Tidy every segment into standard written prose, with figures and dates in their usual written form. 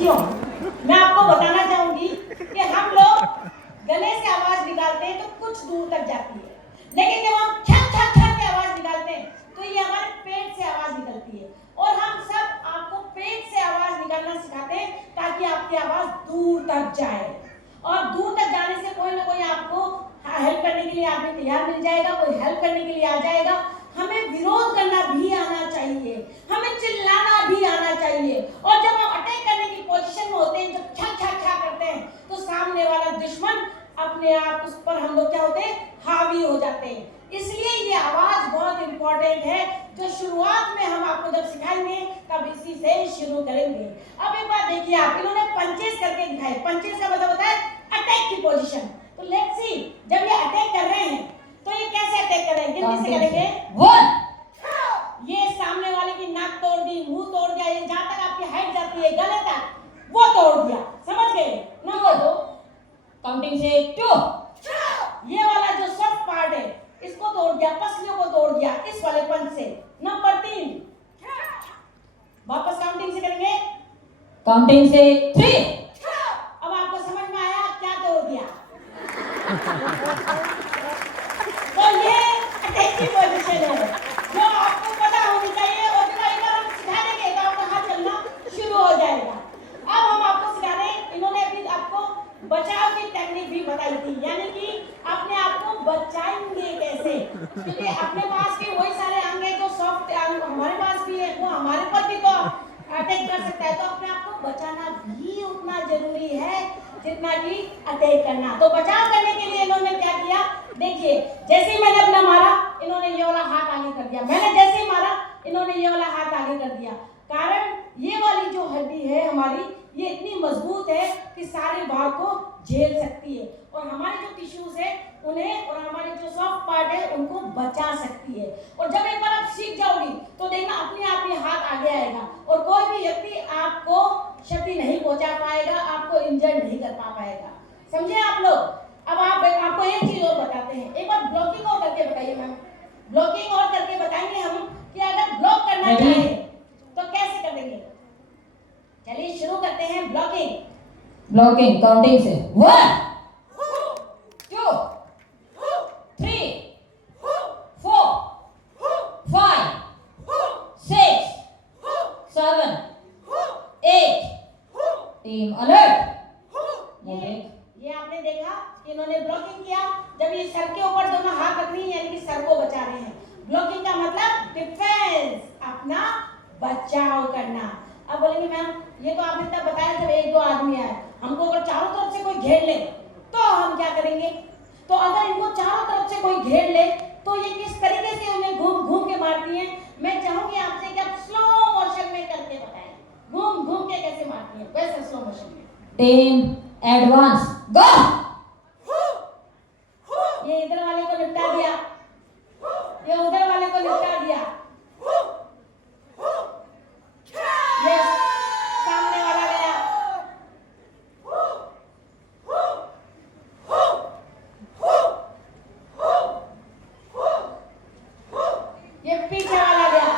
क्यों? मैं आपको बताना चाहूंगी कि हम लोग गले से आवाज निकालते हैं तो कुछ दूर तक जाती है, लेकिन जब हम छक छक छक के आवाज निकालते हैं तो ये हमारे पेट से आवाज निकलती है। और हम सब आपको पेट से आवाज निकालना सिखाते हैं ताकि आपकी आवाज दूर तक जाए। और दूर तक जाने से कोई ना कोई आपको हेल्प करने के लिए आदमी तैयार मिल जाएगा, कोई हेल्प करने के लिए आ जाएगा। हमें विरोध करना भी आना चाहिए, हमें चिल्लाना भी आना चाहिए। और जब हम अटैक करने की पोजीशन में होते हैं, जब छक छक छक करते हैं, तो सामने वाला दुश्मन अपने आप उस पर हम लोग क्या होते हैं, हावी हो जाते हैं। इसलिए ये आवाज बहुत इंपॉर्टेंट है, जो शुरुआत में हम आपको जब सिखाएंगे तब इसी से शुरू करेंगे। अब एक बात देखिए, आप इन्होंने पंचेस करके दिखाए। पंचेस का मतलब होता है अटैक की पोजीशन। तो लेट्स सी, जब ये अटैक कर रहे हैं तो ये कैसे अटैक कर रहे हैं, किन से करेंगे? 1 ये सामने वाले की नाक तोड़ दी, मुंह तोड़ दिया, ये जहां तक आपकी हाइट जाती है गले तक, वो तोड़ दिया। समझ गए? नंबर 2 काउंटिंग से 2 ये वाला जो सॉफ्ट पार्ट है इसको तोड़ दिया, पसलियों को तोड़ दिया इस वाले पंच से। नंबर 3 वापस काउंटिंग से करेंगे, काउंटिंग से 3। अब आपको समझ में आया क्या तोड़ दिया? तो ये अटैक की पोजीशन है जो आपको पता होनी चाहिए। और जब एक बार हम सिखा देंगे तो आपका हाथ चलना शुरू हो जाएगा। अब हम आपको सिखा रहे हैं, इन्होंने अभी आपको बचाव की टेक्निक भी बताई थी, यानी कि अपने आप को बचाएंगे कैसे, क्योंकि अपने पास के वही सारे अंग है जो सॉफ्ट हमारे पास भी है, वो हमारे पर भी तो अटैक कर सकता है। तो अपने आप को बचाना भी उतना जरूरी है जितना कि अटैक करना। तो बचाव करने के लिए इन्होंने क्या किया, देखिए, जैसे ही मैंने अपना मारा इन्होंने ये वाला हाथ आगे कर दिया, मैंने जैसे ही मारा इन्होंने ये वाला हाथ आगे कर दिया। कारण ये वाली जो हड्डी है हमारी, ये इतनी मजबूत है कि सारे भार को झेल सकती है और हमारे जो टिश्यूज है उन्हें, और हमारे जो सॉफ्ट पार्ट है उनको बचा सकती है। और जब एक बार आप सीख जाओगी तो देखना अपने आप ये हाथ आगे आएगा और कोई भी व्यक्ति आपको क्षति नहीं पहुंचा पाएगा, आपको इंजर्ड नहीं कर पाएगा। समझे आप लोग? अब आपको एक चीज और बताते हैं, एक बार ब्लॉकिंग और करके बताइए मैम। ब्लॉकिंग और करके बताएंगे हम कि अगर ब्लॉक करना चाहे तो कैसे करेंगे। चलिए शुरू करते हैं ब्लॉकिंग। ब्लॉकिंग काउंटिंग से 1 2 3 4 5 6 7 8 टीम अलर्ट। ये आपने देखा कि इन्होंने ब्लॉकिंग किया। जब ये सर के ऊपर दोनों हाथ रख रही है, यानी कि सर को बचा रहे हैं। ब्लॉकिंग का मतलब डिफेंस, अपना बचाव करना। अब बोलेंगे मैम ये तो आपने तब बताया जब 1-2 आदमी आए, हमको अगर चारों तरफ से कोई घेर ले तो हम क्या करेंगे? तो अगर इनको चारों तरफ से कोई घेर ले तो ये किस तरीके से उन्हें घूम घूम के मारती हैं? मैं चाहूंगी आपसे कि आप स्लो मोशन में करके बताएं, घूम घूम के कैसे मारती हैं, वैसे स्लो मोशन में। टीम एडवांस गो। ये इधर वाले को निपटा दिया, ये उधर वाले को निपटा दिया। यस, सामने वाला गया। ये पीछे वाला गया।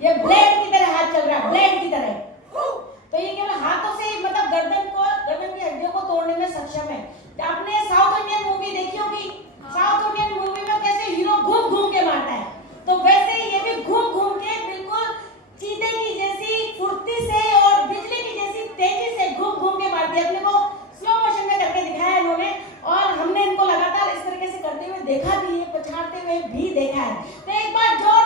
ये ब्लेड की तरह हाथ चल रहा है, ब्लेड की तरह। तो ये केवल हाथों से ही मतलब गर्दन की हड्डियों को तोड़ने में सक्षम है। आपने साउथ इंडियन मूवी देखी होगी, साउथ इंडियन मूवी में कैसे हीरो घूम घूम के मारता है, तो वैसे ही ये भी घूम घूम के बिल्कुल चीते की जैसी फुर्ती से और बिजली की जैसी तेजी से घूम घूम के मारती है। अपने को स्लो मोशन में करके दिखाया इन्होंने और हमने इनको लगातार इस तरीके से करते हुए देखा भी है, पछाड़ते हुए भी देखा है। तो एक बार जोर